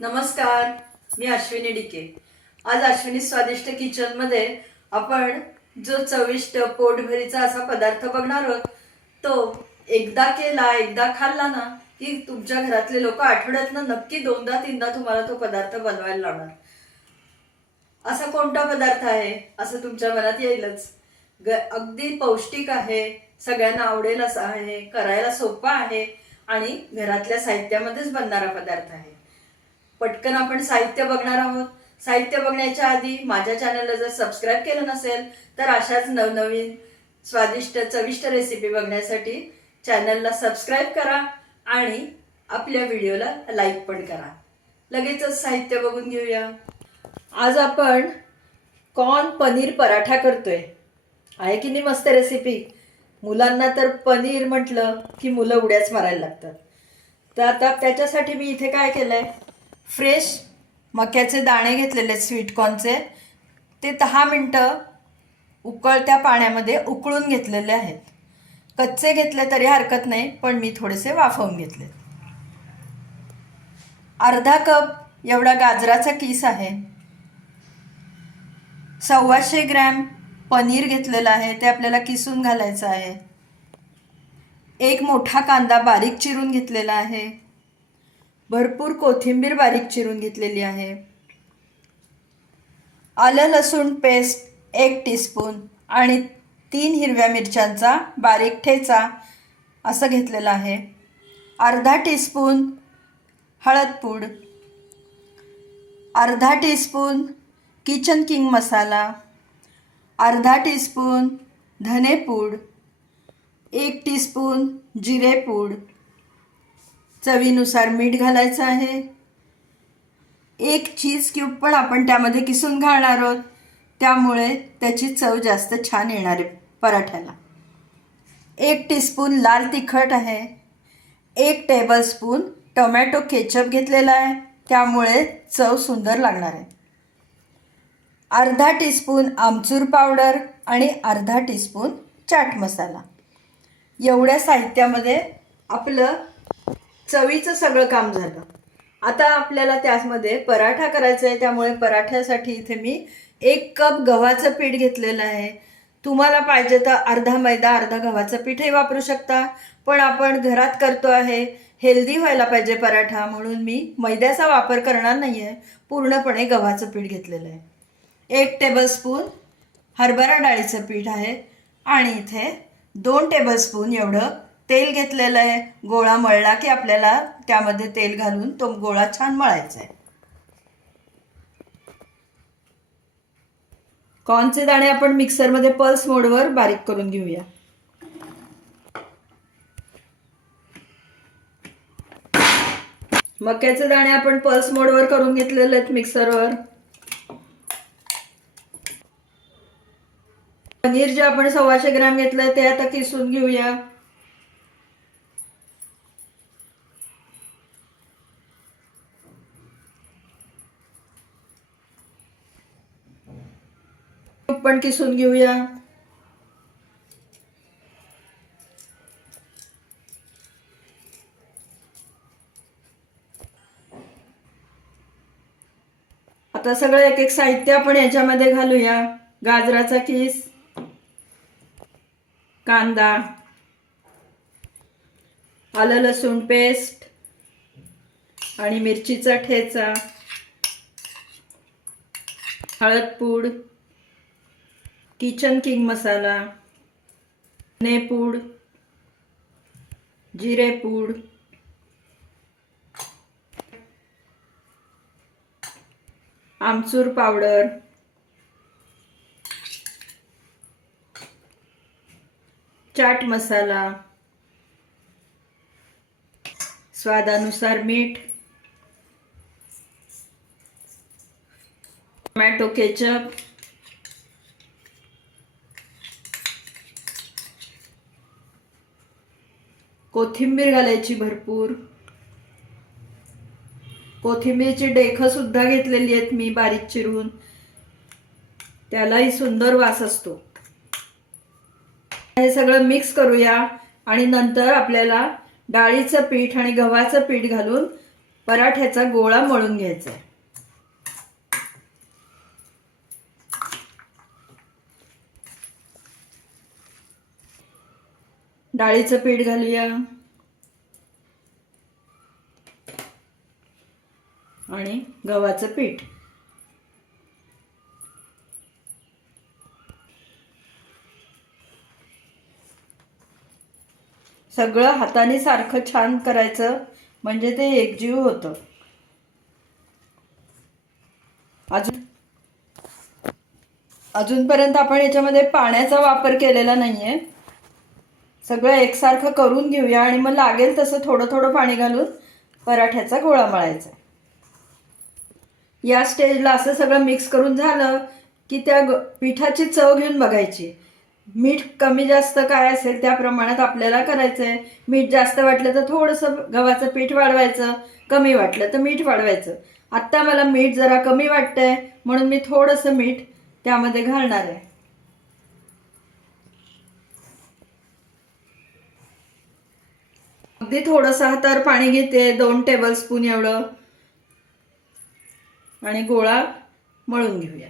नमस्कार मी अश्विनी डिके. आज अश्विनी स्वादिष्ट किचनमध्ये आपण जो चविष्ट पोटभरीचा असा पदार्थ बघणार आहोत तो एकदा केला एकदा खाल्ला ना की तुमच्या घरातले लोक आठवड्यातनं नक्की दोनदा तीनदा तुम्हाला तो पदार्थ बनवायला लावणार. असा कोणता पदार्थ आहे? असं तुमच्या मनात येईलच. ग अगदी पौष्टिक आहे सगळ्यांना आवडेल असा आहे करायला सोपा आहे आणि घरातल्या साहित्यामध्येच बनणारा पदार्थ आहे. पटकन आपण साहित्य बघणार आहोत. साहित्य बघण्याच्या आधी माझ्या चॅनलला जर सबस्क्राईब केलं नसेल तर अशाच नवनवीन स्वादिष्ट चविष्ट रेसिपी बघण्यासाठी चॅनलला सबस्क्राईब करा आणि आपल्या व्हिडिओला लाईक पण करा. लगेचच साहित्य बघून घेऊया. आज आपण कॉर्न पनीर पराठा करतोय. आहे की नाही मस्त रेसिपी मुलांना तर पनीर म्हटलं की मुलं उड्याच मारायला लागतात. तर आता त्याच्यासाठी मी इथे काय केलं आहे फ्रेश मक्याचे दाणे घेतलेले आहेत स्वीटकॉर्नचे ते दहा मिनटं उकळत्या पाण्यामध्ये उकळून घेतलेले आहेत. कच्चे घेतले तरी हरकत नाही पण मी थोडेसे वाफवून घेतले. अर्धा कप एवढा गाजराचा किस आहे. सव्वाशे ग्रॅम पनीर घेतलेलं आहे ते आपल्याला किसून घालायचं आहे. एक मोठा कांदा बारीक चिरून घेतलेला आहे. भरपूर कोथिंबीर बारीक चिरून घेतलेली आहे. आलं लसूण पेस्ट एक टीस्पून आणि तीन हिरव्या मिरच्यांचा बारीक ठेचा असं घेतलेलं आहे. अर्धा टीस्पून हळदपूड अर्धा टीस्पून किचन किंग मसाला अर्धा टीस्पून धनेपूड एक टीस्पून जिरेपूड चवीनुसार मीठ घालायचं आहे. एक चीज क्यूब पण आपण त्यामध्ये किसून घालणार आहोत. त्यामुळे त्याची चव जास्त छान येणार आहे पराठ्याला. एक टीस्पून लाल तिखट आहे. एक टेबलस्पून टोमॅटो केचप घेतलेला आहे. त्यामुळे चव सुंदर लागणार आहे. अर्धा टीस्पून आमचूर पावडर आणि अर्धा टीस्पून चाट मसाला. एवढ्या साहित्यामध्ये आपलं चवीचं सगळं काम झालं. आता आपल्याला त्यामध्ये पराठा करायचा आहे त्यामुळे पराठ्यासाठी इथे मी एक कप गव्हाचं पीठ घेतलेलं आहे. तुम्हाला पाहिजे तर अर्धा मैदा अर्धा गव्हाचं पीठही वापरू शकता. पण आपण घरात करतो आहे हेल्दी व्हायला पाहिजे पराठा म्हणून मी मैद्याचा वापर करणार नाही आहे पूर्णपणे गव्हाचं पीठ घेतलेलं आहे. एक टेबलस्पून हरभरा डाळीचं पीठ आहे. आणि इथे दोन टेबलस्पून एवढं तेल घेतलेलं आहे. गोळा मळला की आपल्याला त्यामध्ये तेल घालून तो गोळा छान मळायचा आहे. कॉर्नचे दाणे आपण मिक्सरमध्ये पल्स मोडवर बारीक करून घेऊया. मक्याचे दाणे आपण पल्स मोडवर करून घेतलेले आहेत मिक्सरवर. पनीर जे आपण सव्वाशे ग्रॅम घेतलं ते आता किसून घेऊया. आपण किसून घेऊया. आता सगळं एक एक साहित्य आपण याच्यामध्ये घालूया. गाजराचा किस कांदा आलं लसूण पेस्ट आणि मिरचीचा ठेचा हळदपूड किचन किंग मसाला नेपूड जिरेपूड आमचूर पावडर चाट मसाला स्वादानुसार मीठ टोमॅटो केचप कोथिंबीर घालायची भरपूर. कोथिंबीरची डेखं सुद्धा घेतलेली आहेत मी बारीक चिरून. त्यालाही सुंदर वास असतो. हे सगळं मिक्स करूया आणि नंतर आपल्याला डाळीचं पीठ आणि गव्हाचं पीठ घालून पराठ्याचा गोळा मळून घ्यायचा आहे. डाळीचं पीठ घालूया. आणि गव्हाचं पीठ. सगळं हाताने सारखं छान करायचं म्हणजे ते एकजीव होतं. अजून अजूनपर्यंत आपण याच्यामध्ये पाण्याचा वापर केलेला नाहीये. सगळं एकसारखं करून घेऊया आणि मग लागेल तसं थोडं थोडं पाणी घालून पराठ्याचा गोळा मळायचा. या स्टेजला असं सगळं मिक्स करून झालं की त्या ग- पिठाची चव घेऊन बघायची. मीठ कमी जास्त काय असेल त्या प्रमाणात आपल्याला करायचं आहे मीठ जास्त वाटलं तर थोडंसं गव्हाचं पीठ वाढवायचं. कमी वाटलं तर मीठ वाढवायचं. आत्ता मला मीठ जरा कमी वाटतंय म्हणून मी थोडंसं मीठ त्यामध्ये घालणार आहे. अगदी थोडंसं हातावर पाणी घेते दोन टेबल स्पून एवढं. आणि गोळा मळून घेऊया.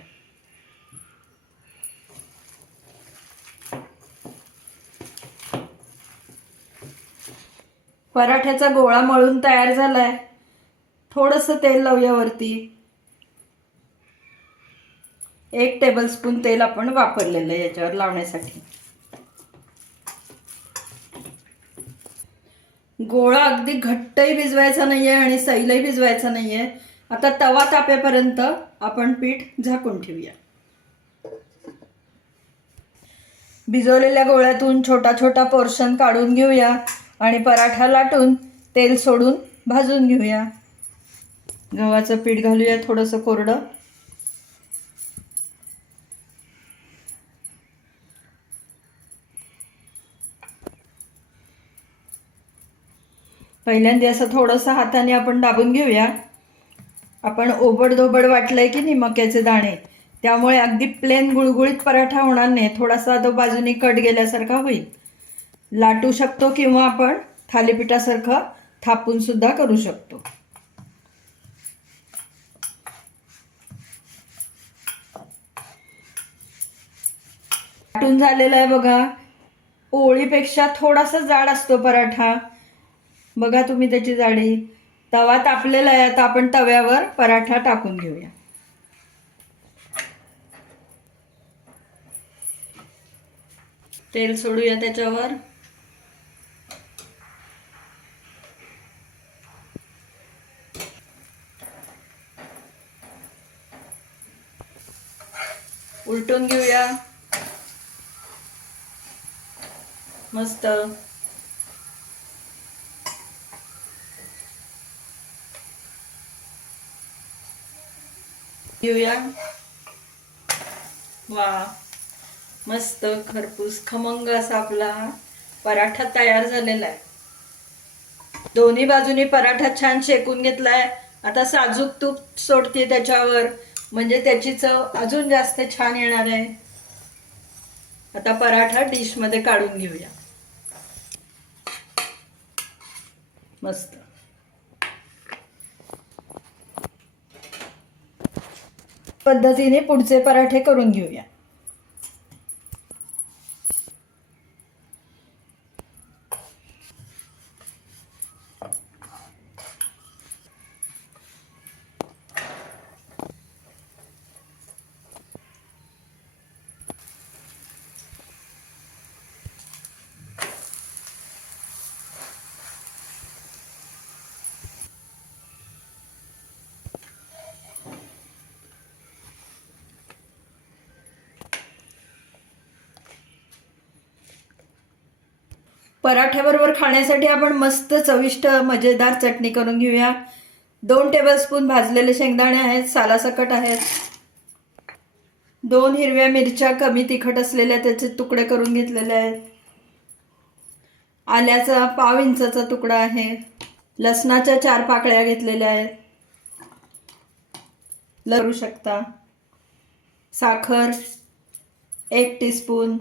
पराठ्याचा गोळा मळून तयार झालाय. थोडंसं तेल लावूया वरती. एक टेबलस्पून तेल आपण वापरलेलं आहे याच्यावर लावण्यासाठी. गोळा अगदी घट्टही भिजवायचा नाहीये आणि सैलही भिजवायचा नाहीये. आता तवा तापेपर्यंत आपण पीठ झाकून ठेवूया. भिजवलेल्या गोळ्यातून छोटा छोटा पोर्शन काढून घेऊया आणि पराठा लाटून तेल सोडून भाजून घेऊया. गव्हाचं पीठ घालूया थोडंसं कोरडं. पहिल्यांदा असं थोडंसं हाताने आपण दाबून घेऊया. आपण ओबडधोबड वाटलंय की नाही मक्याचे दाणे? त्यामुळे अगदी प्लेन गुळगुळीत पराठा होणार नाही. थोडासा तो बाजूने कट गेल्यासारखा होईल. लाटू शकतो किंवा आपण थालीपीठासारखं थापून सुद्धा करू शकतो. लाटून झालेला आहे बघा. ओळीपेक्षा थोडासा जाड असतो पराठा. बघा तुम्ही त्याची जाडी. तवा तापलेला आहे आता आपण तव्यावर पराठा टाकून घेऊया. तेल सोडूया त्याच्यावर. उलटून घेऊया. मस्त. घेऊया वा. मस्त खरपूस खमंग असा आपला. पराठा तयार झालेला आहे. दोन्ही बाजूनी पराठा छान शेकून घेतलाय. आता साजूक तूप सोडते त्याच्यावर. म्हणजे त्याची चव अजून जास्त छान येणार आहे. आता पराठा डिशमध्ये काढून घेऊया. मस्त. पद्धतीने पुढचे पराठे करून घेऊया. पराठ्याबरोबर खाण्यासाठी आपण मस्त चविष्ट मजेदार चटणी करून घेऊया. दोन टेबलस्पून भाजलेले शेंगदाणे आहेत सालासकट आहेत. दोन हिरव्या मिरच्या कमी तिखट असलेल्या त्याचे तुकडे करून घेतलेले आहेत. आल्याचा पाव इंचाचा तुकडा आहे. लसणाच्या चार पाकळ्या घेतलेल्या आहेत. लरू शकता. साखर एक टीस्पून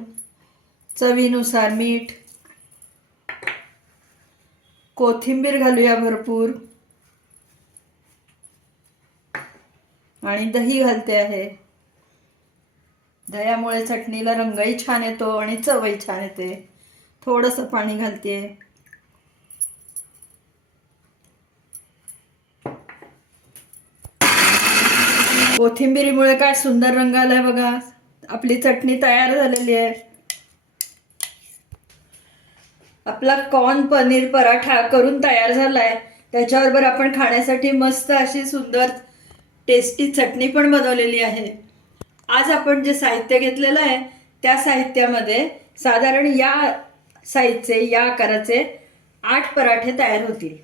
चवीनुसार मीठ. कोथिंबीर घालूया भरपूर. आणि दही घालते आहे. दह्यामुळे चटणीला रंगही छान येतो आणि चवही छान येते. थोडंसं पाणी घालते. कोथिंबिरीमुळे काय सुंदर रंग आलाय बघा. आपली चटणी तयार झालेली आहे. आपला कॉर्न पनीर पराठा करून तयार झाला आहे त्याच्याबरोबर आपण खाण्यासाठी मस्त अशी सुंदर टेस्टी चटणी पण बनवलेली आहे. आज आपण जे साहित्य घेतलेलं आहे त्या साहित्यामध्ये साधारण या साईजचे या आकाराचे आठ पराठे तयार होतील.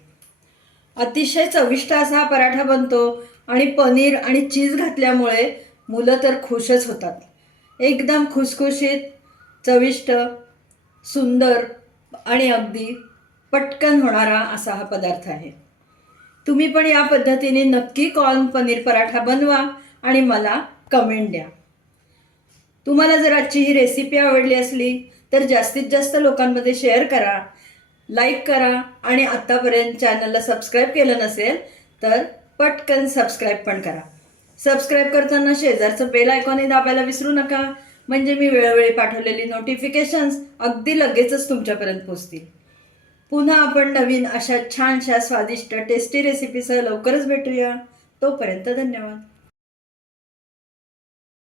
अतिशय चविष्ट असा हा पराठा बनतो आणि पनीर आणि चीज घातल्यामुळे मुलं तर खुशच होतात. एकदम खुसखुशीत चविष्ट सुंदर आणि अगदी पटकन होणारा असा हा पदार्थ आहे. तुम्ही पण या पद्धतीने नक्की कॉर्न पनीर पराठा बनवा आणि मला कमेंट द्या. तुम्हाला जर आजची ही रेसिपी आवडली असली तर जास्तीत जास्त लोकांमध्ये शेअर करा लाईक करा आणि आत्तापर्यंत चॅनलला सबस्क्राईब केलं नसेल तर पटकन सबस्क्राईब पण करा. सबस्क्राईब करताना शेजारचं बेल आयकॉनही दाबायला विसरू नका. म्हणजे मी वेळोवेळी पाठवलेली नोटिफिकेशन्स अगदी लगेचच तुमच्यापर्यंत पोचतील. पुन्हा आपण नवीन अशा छानशा स्वादिष्ट टेस्टी रेसिपीसह लवकरच भेटूया. तोपर्यंत धन्यवाद.